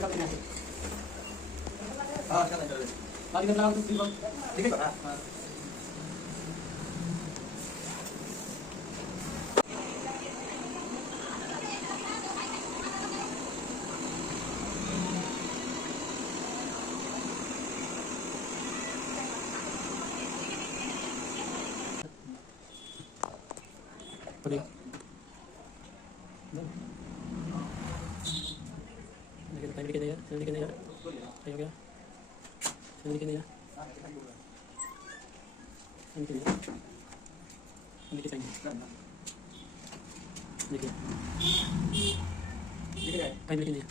बाकी का लेना है। हां चल चल बाकी का लगाओ तो ठीक ठीक है हां देखिए टाइम लिख दिया, समय लिख दिया, सही हो गया, समय लिख दिया, समय लिख दिया, लिख दिया, देखिए ठीक है टाइम लिख दिया।